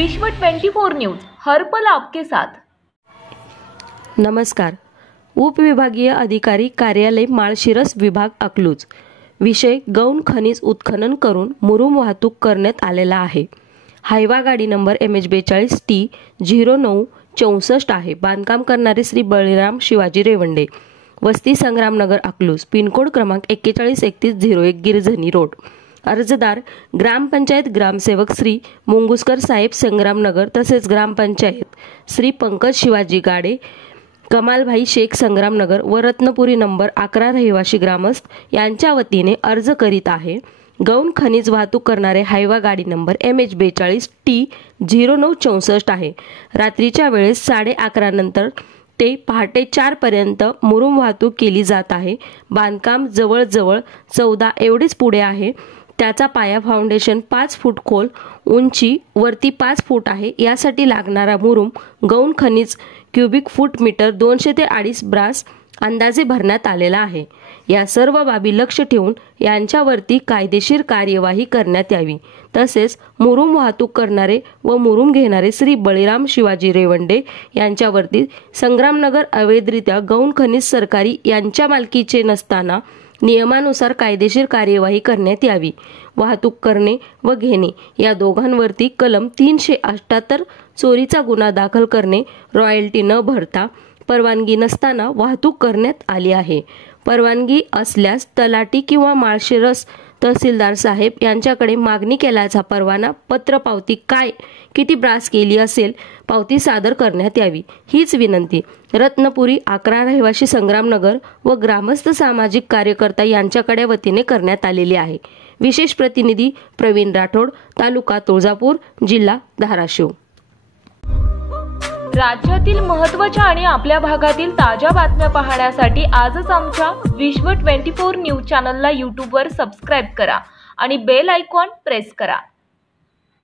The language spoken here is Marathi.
विश्व 24 न्यूज हर पल आपके साथ। नमस्कार। उपविभागीय अधिकारी कार्यालय माळशिरस विभाग अकलूज। विषय गौण खनिज उत्खनन करून मुरुम वाहतूक करण्यात आलेला आहे। हायवा गाडी नंबर MH42T0964 आहे। बांधकाम करणारे श्री बळीराम शिवाजी रेवंडे, वस्ती संग्रामनगर अकलूज, पिनकोड क्रमांक 413101 गिरझणी रोड। अर्जदार ग्रामपंचायत ग्रामसेवक श्री मुंगुसकर साहेब संग्रामनगर तसेच ग्रामपंचायत श्री पंकज शिवाजी गाडे, कमालभाई शेख संग्रामनगर व रत्नपुरी नंबर 11 रहिवासी ग्रामस्थ यांच्या वतीने अर्ज करीत आहे। गौण खनिज वाहतूक करणारे हायवा गाडी नंबर MH42T0964 आहे। रात्रीच्या वेळेस 11:30 नंतर ते पहाटे 4 पर्यंत मुरुम वाहतूक केली जात आहे। बांधकाम जवळजवळ 14 एवढेच पुढे आहे। त्याचा पाया फाउंडेशन 5 फूट खोल, उंची वरती 5 फूट आहे। यासाठी लागणारा मुरुम गौण खनिज क्यूबिक फूट मीटर 200 ते 250 ब्रास अंदाजे भरण्यात आलेला आहे। या सर्व बाबी लक्ष ठेवून यांच्यावरती कायदेशीर कार्यवाही करण्यात यावी। तसेच मुरुम वाहतूक करणारे व मुरुम घेणारे श्री बळीराम शिवाजी रेवंडे यांच्यावरती संग्रामनगर अवैधरित्या गौण खनिज सरकारी यांच्या मालकीचे नसताना नियमानुसार कायदेशीर कार्यवाही करण्यात यावी। वाहतूक करणे व घेणे या दोघांवरती कलम 378 चोरीचा गुन्हा दाखल करणे, रॉयल्टी न भरता परवानगी नसताना वाहतूक करण्यात आली आहे। परवानगी असल्यास तलाठी किंवा माळशिरस तहसीलदार साहेब यांच्याकडे मागणी केल्याचा परवाना पत्र पावती काय किती ब्रास केली असेल पावती सादर करण्यात यावी, हीच विनंती रत्नपुरी 11 रहिवासी संग्रामनगर व ग्रामस्थ सामाजिक कार्यकर्ता यांच्याकडे वतीने करण्यात आलेली आहे। विशेष प्रतिनिधी प्रवीण राठोड, तालुका तुळजापूर, जिल्हा धाराशिव। राज्यातील महत्त्वाच्या आणि आपल्या भागातील ताज्या बातम्या पाहण्यासाठी आजच आमच्या विश्व 24 न्यूज चॅनलला YouTube वर सबस्क्राइब करा आणि बेल आयकॉन प्रेस करा।